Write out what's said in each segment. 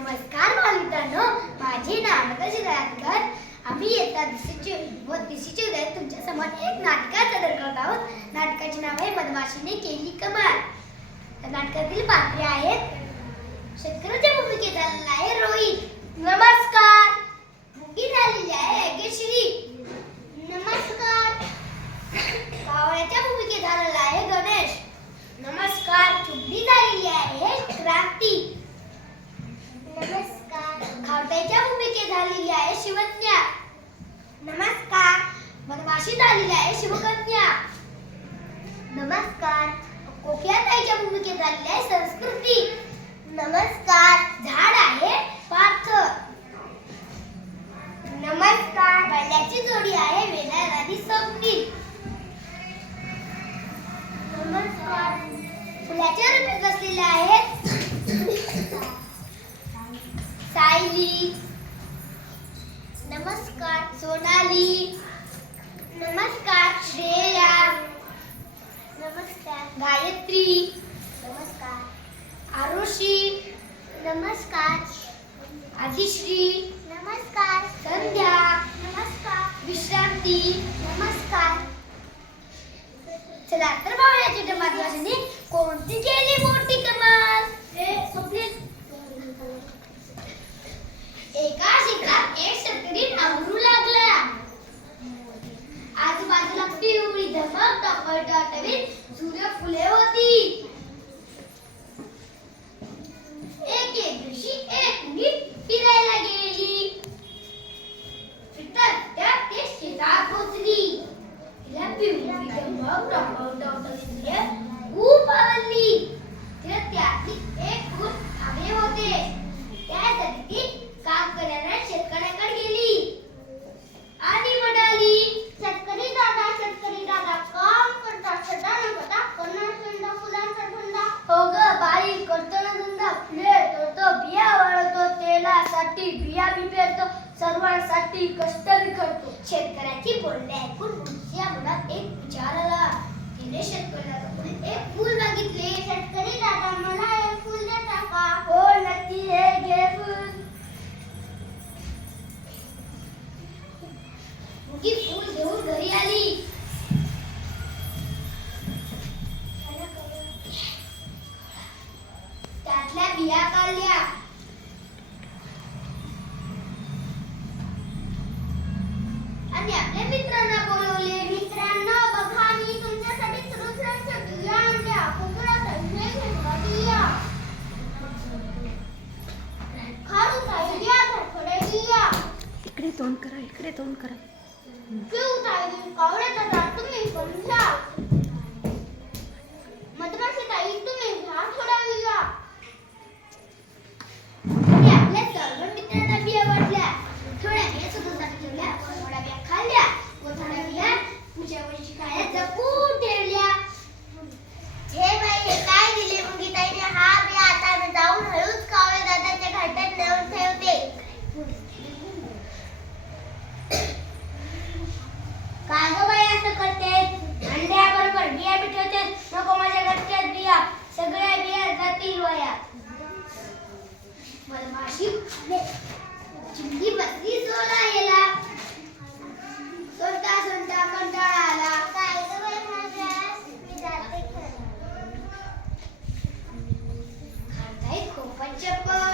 नमस्कार बालमित्रांनो, माझे नाव नताशा दयाळकर. आम्ही इयत्ता तिसरीची उद्या तुमच्या समोर एक नाटक सादर करत आहोत. नाटकाचे नाव आहे मधमाशीने केली कमाल. त्या नाटकातील पात्रे आहेत. शेतकऱ्याच्या भूमिकेत झालेला आहे रोहित. नमस्कार. मुंगी झालेली आहे यज्ञश्री. नमस्कार. कावळ्याच्या भूमिकेत झालेला आहे गणेश. नमस्कार. चुगली झालेली आहे क्रांती. नमस्कार. खावट्याच्या भूमिकेत झालेली आहे शिवकन्या. नमस्कार. मधमाशी झालेली आहे शिवकन्या. नमस्कार. कोकिळाताईच्या भूमिकेत झालेली आहे संस्कृती. नमस्कार. झाड आहे पार्थ. नमस्कार. बैलाची जोडी आहे वेला आणि स्वप्नील. नमस्कार. फुलाच्या रूपात बसलेले आहेत सायली. नमस्कार. सोनाली. नमस्कार. श्रेया. नमस्कार. गायत्री. नमस्कार. आरुषी. नमस्कार. आदिश्री. नमस्कार. संध्या. नमस्कार. विश्रांती. नमस्कार. चला तर पाहूया छोट्या मधमाशीने कोणती केली मोठी कमाल. एका शेतात एक शेतकरी नांगरू लागला. आजूबाजूला पिवळी धमक टवटवीत सूर्यफुले होती. एक दिवशी एक मुलगी फिरायला गेली. त्यात ते शेतात पोचली. तिला पिवळी धमक टवटवीत सूर्य खूप आवडली. तिला त्यातली एक फूल हवे होते. त्यासाठी ती काम करणाऱ्या शेतकऱ्याकडे गेली आणि म्हणाली, शेतकरी दादा काम करता सदा न करता करणार धंदा फुलांचा धंदा. हो ग बाई, करतो ना धंदा. फुले तोडतो, बिया वाळवतो, तेलासाठी बिया बी पेरतो, सर्वांसाठी कष्ट बी करतो. शेतकऱ्याची बोलणे ऐकून मुलीच्या मनात एक विचार आला. तिने शेतकऱ्याकडून एक फूल मागितले. शेतकरी दादा, मला एक फूल देता का? हो नक्की, हे घे फूल. मुलगी फूल घेऊन घरी आली. त्यातल्या बिया काढल्या आणि आपल्या मित्रांना बोलवले. मित्रांनो बघा, मी तुमच्यासाठी सुरक्षाच्या बिया आणल्या. इकडे तोंड करा, इकडे तोंड करा. तुम्ही समजा. मधमाशी ताई, तुम्ही घ्या थोड्या बिया. आपल्या सर्व मित्रांना बिया वाटल्या. थोड्या बिया स्वतःसाठी ठेवल्या, थोड्या बिया खाल्ल्या व थोड्या बिया पुढच्या वर्षी खायला जपून ठेवल्या. हे बाई, हे काय दिले मुंगी ताईने? हा बिया आता मी जाऊन हळूच कावळे दादाच्या घाटात नेऊन ठेवते. काय गं बाई असं करते? अंड्याबरोबर बिया बी ठेवते. नको, माझ्या घरच्याच बिया, सगळ्या बिया जातील वया. मधमाशी चिमणी बसली सोडायला. सोडता कंटाळा आला. काय गं बाई माझ्यास, मी जाते खाताय खूपच चप्पल.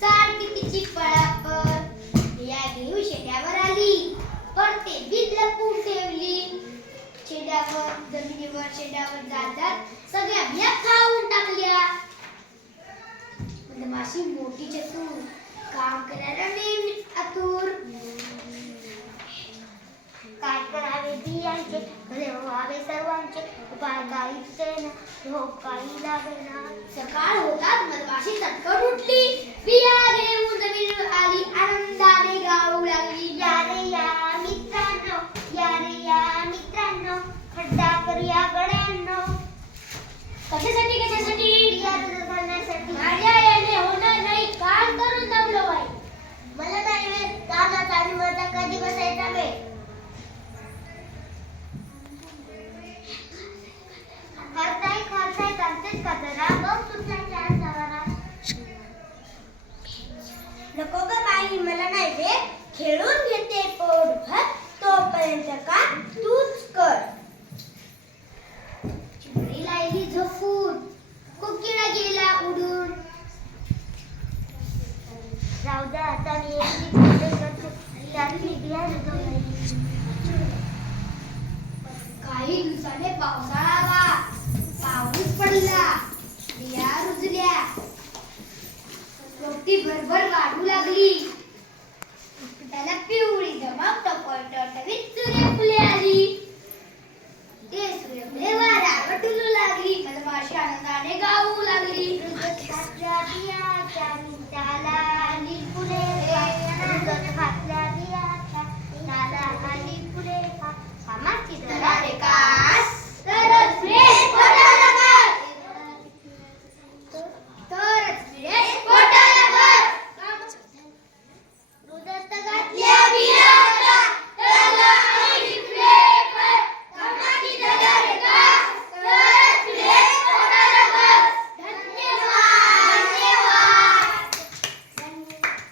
सारखी तिची पळापळ. बिया घेऊन शेड्यावर आली, पण ते बीज लपवून ठेवली. जमिनीवर शेड्यावर जातात सगळ्या बिया खाऊन टाकल्या. मधमाशी मोठी चतुर, काम करायला नेहमी आतुर. काय करावे बियांचे, खरे व्हावे सर्वांचे. उपाय काहीच ना, काही लागेना. सकाळ होतात मधमाशी चटकन उठली. बिया घेऊन जमिनीवर आली, आनंदाने गाऊ लागली. या रे या मित्रांनो, या रे या मित्रांनो, खड्डा करूया गड्यांनो. कशासाठी बिया करण्यासाठी. माझ्या याने होणार नाही, काम करून दमलो बाई. मला नाही वेळ कामात आणि माझा कधी बसायचा वेळ. खरताय करतेच का जरा बघ तुमच्या चार सवारा. नको ग बाई, मला नाही रे. खेळून घेते पोटभर, तोपर्यंत काम तूच कर. चिमणी लायली झोपून, कोकिळा गेला उडून. राहू द्या, आता मी एकटी करते. त्यातली बिया रुजवली. काही दिवसाने पावसाळा आला. पाऊस पडला, बिया रुजल्या, रोपटी भरभर वाढू लागली. त्याला पिवळी जमाव टपटवीत सूर्यफुले आली. ते सूर्यफुले वाऱ्यावर डुलू लागली. मधमाशी आनंदाने गाऊ लागली.